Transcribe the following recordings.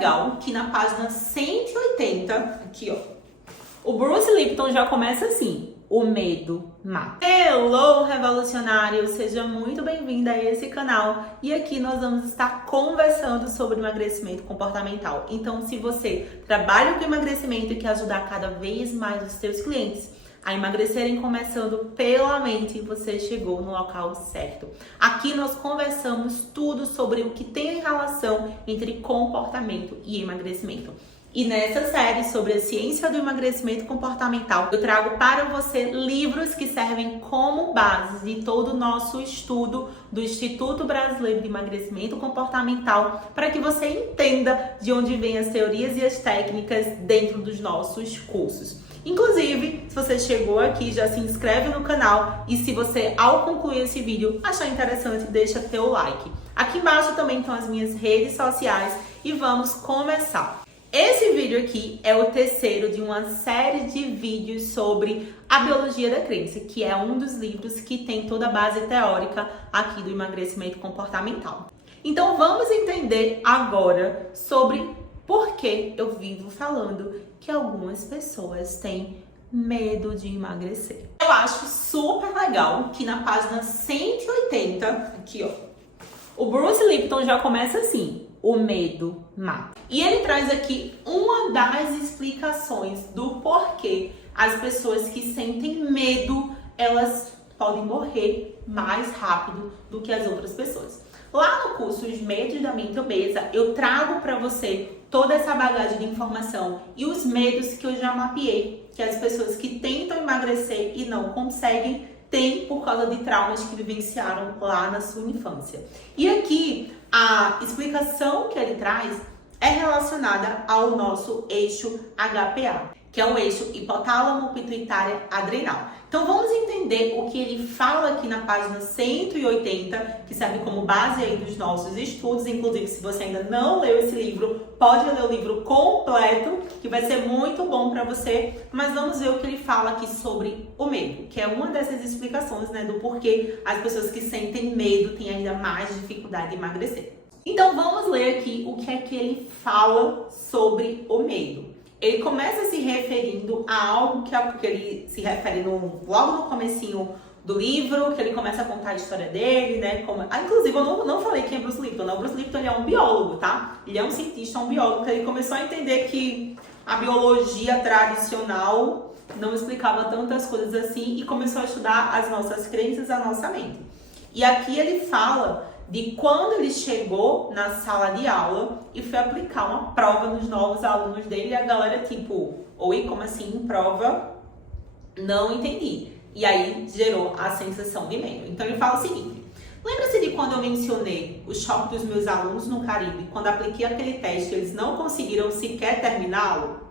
legal que na página 180, aqui ó, o Bruce Lipton já começa assim: o medo mata. Hello, revolucionário! Seja muito bem-vinda a esse canal. E aqui nós vamos estar conversando sobre emagrecimento comportamental. Então, se você trabalha com emagrecimento e quer ajudar cada vez mais os seus clientes a emagrecerem começando pela mente, você chegou no local certo. Aqui nós conversamos tudo sobre o que tem em relação entre comportamento e emagrecimento. E nessa série sobre a ciência do emagrecimento comportamental, eu trago para você livros que servem como base de todo o nosso estudo do Instituto Brasileiro de Emagrecimento Comportamental, para que você entenda de onde vêm as teorias e as técnicas dentro dos nossos cursos. Inclusive, se você chegou aqui, já se inscreve no canal, e se você, ao concluir esse vídeo, achar interessante, deixa teu like. Aqui embaixo também estão as minhas redes sociais e vamos começar. Esse vídeo aqui é o terceiro de uma série de vídeos sobre a biologia da crença, que é um dos livros que tem toda a base teórica aqui do emagrecimento comportamental. Então vamos entender agora sobre por que eu vivo falando que algumas pessoas têm medo de emagrecer. Eu acho super legal que na página 180, aqui ó, o Bruce Lipton já começa assim: o medo mata. E ele traz aqui uma das explicações do porquê as pessoas que sentem medo, elas podem morrer mais rápido do que as outras pessoas. Lá no curso Os Medos da Mente Obesa, eu trago para você toda essa bagagem de informação e os medos que eu já mapeei, que as pessoas que tentam emagrecer e não conseguem têm por causa de traumas que vivenciaram lá na sua infância. E aqui a explicação que ele traz é relacionada ao nosso eixo HPA, que é o eixo hipotálamo pituitária adrenal. Então vamos entender o que ele fala aqui na página 180, que serve como base aí dos nossos estudos. Inclusive, se você ainda não leu esse livro, pode ler o livro completo, que vai ser muito bom para você. Mas vamos ver o que ele fala aqui sobre o medo, que é uma dessas explicações, né, do porquê as pessoas que sentem medo têm ainda mais dificuldade de emagrecer. Então vamos ler aqui o que é que ele fala sobre o medo. Ele começa se referindo a algo que ele se refere logo no comecinho do livro, que ele começa a contar a história dele, né? Inclusive, eu não falei quem é Bruce Lipton, não. O Bruce Lipton ele é um biólogo, tá? Ele é um cientista, um biólogo, que ele começou a entender que a biologia tradicional não explicava tantas coisas assim e começou a estudar as nossas crenças, a nossa mente. E aqui ele fala de quando ele chegou na sala de aula e foi aplicar uma prova nos novos alunos dele, e a galera tipo: oi, como assim, prova? Não entendi. E aí gerou a sensação de medo. Então ele fala o seguinte: lembra-se de quando eu mencionei o choque dos meus alunos no Caribe, quando apliquei aquele teste eles não conseguiram sequer terminá-lo?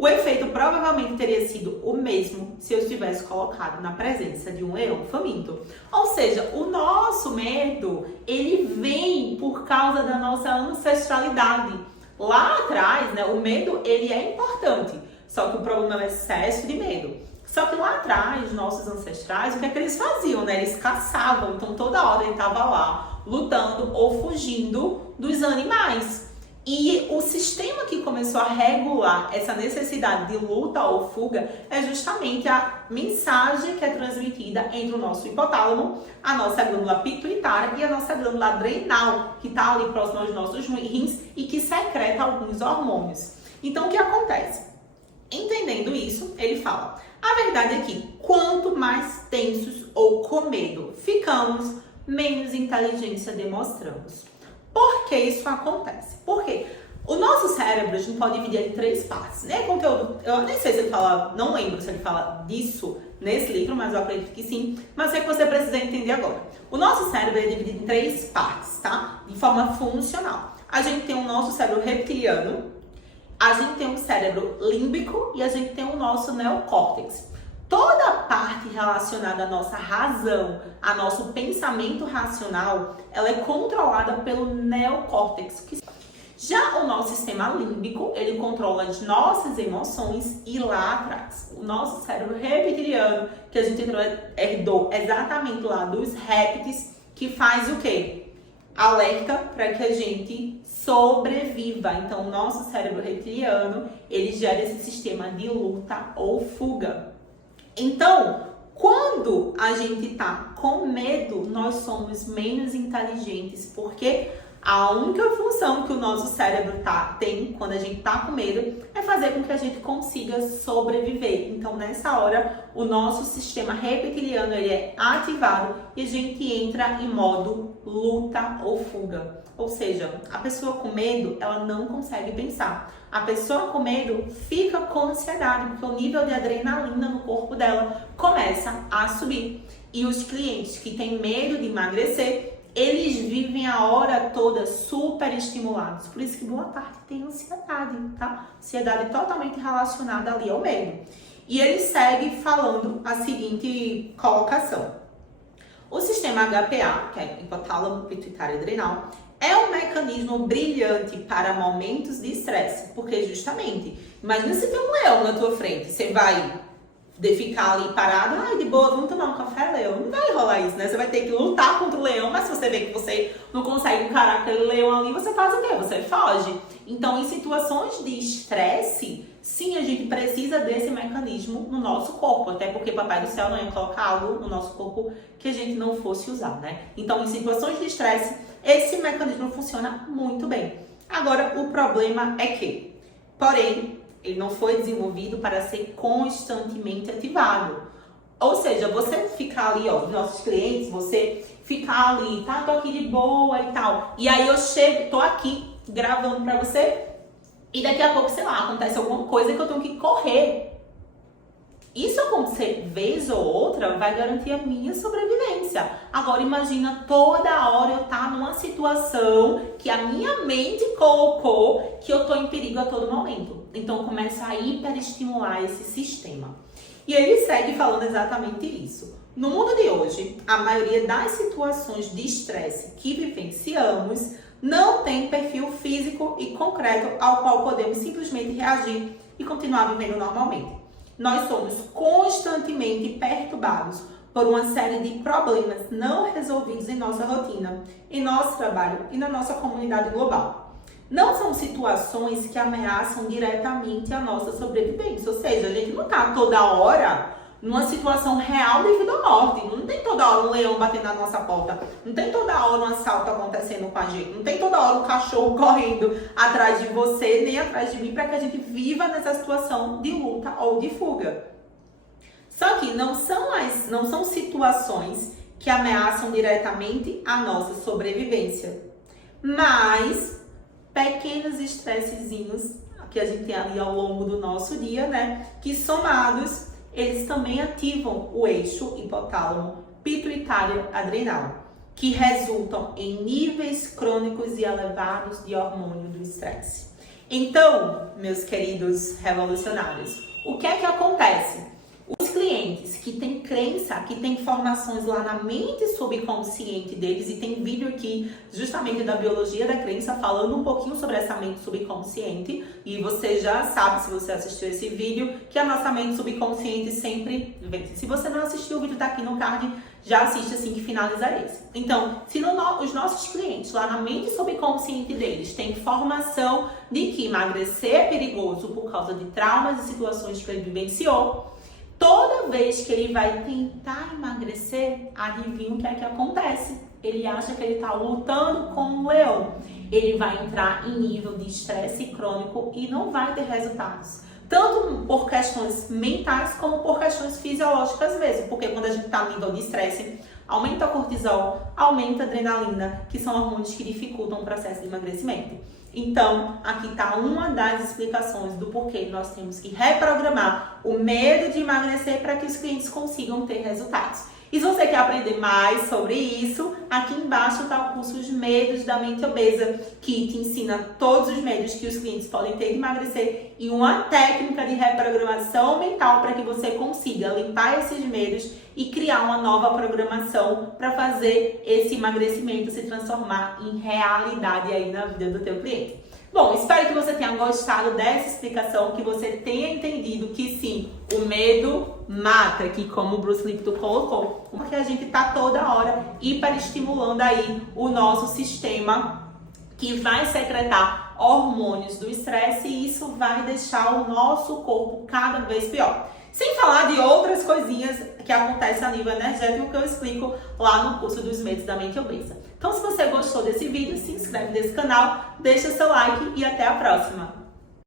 O efeito provavelmente teria sido o mesmo se eu estivesse colocado na presença de um leão faminto. Ou seja, o nosso medo, ele vem por causa da nossa ancestralidade. Lá atrás, né, o medo, ele é importante, só que o problema é o excesso de medo. Só que lá atrás, os nossos ancestrais, o que é que eles faziam, né? Eles caçavam, então toda hora ele estava lá lutando ou fugindo dos animais. E o sistema que começou a regular essa necessidade de luta ou fuga é justamente a mensagem que é transmitida entre o nosso hipotálamo, a nossa glândula pituitária e a nossa glândula adrenal, que está ali próximo aos nossos rins e que secreta alguns hormônios. Então, o que acontece? Entendendo isso, ele fala: a verdade é que quanto mais tensos ou com medo ficamos, menos inteligência demonstramos. Por que isso acontece? Porque o nosso cérebro, a gente pode dividir em três partes, né? Conteúdo, eu nem sei se ele fala, não lembro se ele fala disso nesse livro, mas eu acredito que sim. Mas é que você precisa entender agora. O nosso cérebro é dividido em três partes, tá? De forma funcional. A gente tem o nosso cérebro reptiliano, a gente tem o cérebro límbico e a gente tem o nosso neocórtex. Toda a parte relacionada à nossa razão, a nosso pensamento racional, ela é controlada pelo neocórtex. Já o nosso sistema límbico, ele controla as nossas emoções, e lá atrás, o nosso cérebro reptiliano, que a gente herdou exatamente lá dos répteis, que faz o quê? Alerta para que a gente sobreviva. Então, o nosso cérebro reptiliano, ele gera esse sistema de luta ou fuga. Então, quando a gente tá com medo, nós somos menos inteligentes, porque a única função que o nosso cérebro tem quando a gente tá com medo é fazer com que a gente consiga sobreviver. Então, nessa hora, o nosso sistema reptiliano ele é ativado e a gente entra em modo luta ou fuga. Ou seja, a pessoa com medo, ela não consegue pensar. A pessoa com medo fica com ansiedade, porque o nível de adrenalina no corpo dela começa a subir. E os clientes que têm medo de emagrecer, eles vivem a hora toda super estimulados. Por isso que boa parte tem ansiedade, tá? Ansiedade totalmente relacionada ali ao medo. E ele segue falando a seguinte colocação. O sistema HPA, que é hipotálamo pituitário adrenal, é um mecanismo brilhante para momentos de estresse. Porque justamente, imagina se tem um leão na tua frente, você vai ficar ali parado, de boa, vamos tomar um café, leão. Não vai rolar isso, né? Você vai ter que lutar contra o leão, mas se você vê que você não consegue encarar aquele leão ali, você faz o quê? Você foge. Então, em situações de estresse, sim, a gente precisa desse mecanismo no nosso corpo, até porque Papai do Céu não ia colocar algo no nosso corpo que a gente não fosse usar, né? Então, em situações de estresse, esse mecanismo funciona muito bem. Agora, o problema é que, porém, ele não foi desenvolvido para ser constantemente ativado. Ou seja, você ficar ali, ó, nossos clientes, você ficar ali, tá? Tô aqui de boa e tal. E aí eu chego, tô aqui gravando pra você e daqui a pouco, sei lá, acontece alguma coisa que eu tenho que correr. Isso acontecer vez ou outra vai garantir a minha sobrevivência. Agora imagina toda hora eu estar numa situação que a minha mente colocou que eu tô em perigo a todo momento. Então começa a hiperestimular esse sistema. E ele segue falando exatamente isso. No mundo de hoje, a maioria das situações de estresse que vivenciamos não tem perfil físico e concreto ao qual podemos simplesmente reagir e continuar vivendo normalmente. Nós somos constantemente perturbados por uma série de problemas não resolvidos em nossa rotina, em nosso trabalho e na nossa comunidade global. Não são situações que ameaçam diretamente a nossa sobrevivência, ou seja, a gente não está toda hora numa situação real de vida ou morte. Não tem toda hora um leão batendo na nossa porta, não tem toda hora um assalto acontecendo com a gente, não tem toda hora um cachorro correndo atrás de você, nem atrás de mim, para que a gente viva nessa situação de luta ou de fuga. Só que não são situações que ameaçam diretamente a nossa sobrevivência, mas pequenos estressezinhos que a gente tem ali ao longo do nosso dia, né, que somados eles também ativam o eixo hipotálamo pituitário adrenal, que resultam em níveis crônicos e elevados de hormônio do estresse. Então, meus queridos revolucionários, o que é que acontece? Os clientes que têm crença, que têm informações lá na mente subconsciente deles, e tem vídeo aqui justamente da biologia da crença falando um pouquinho sobre essa mente subconsciente, e você já sabe, se você assistiu esse vídeo, que a nossa mente subconsciente sempre vence. Se você não assistiu, o vídeo tá aqui no card, já assiste assim que finalizar esse. Então, se os nossos clientes lá na mente subconsciente deles têm informação de que emagrecer é perigoso por causa de traumas e situações que ele vivenciou, toda vez que ele vai tentar emagrecer, adivinha o que é que acontece? Ele acha que ele está lutando com um leão. Ele vai entrar em nível de estresse crônico e não vai ter resultados. Tanto por questões mentais como por questões fisiológicas mesmo. Porque quando a gente está em nível de estresse, aumenta o cortisol, aumenta a adrenalina, que são hormônios que dificultam o processo de emagrecimento. Então, aqui está uma das explicações do porquê nós temos que reprogramar o medo de emagrecer para que os clientes consigam ter resultados. E se você quer aprender mais sobre isso, aqui embaixo está o curso Os Medos da Mente Obesa, que te ensina todos os medos que os clientes podem ter de emagrecer e uma técnica de reprogramação mental para que você consiga limpar esses medos e criar uma nova programação para fazer esse emagrecimento se transformar em realidade aí na vida do teu cliente. Bom, espero que você tenha gostado dessa explicação, que você tenha entendido que sim, o medo mata, que como o Bruce Lipton colocou, porque a gente tá toda hora hiperestimulando aí o nosso sistema que vai secretar hormônios do estresse e isso vai deixar o nosso corpo cada vez pior. Sem falar de outras coisinhas que acontecem a nível energético que eu explico lá no curso dos Medos da Mente Obesa. Então, se você gostou desse vídeo, se inscreve nesse canal, deixa seu like e até a próxima!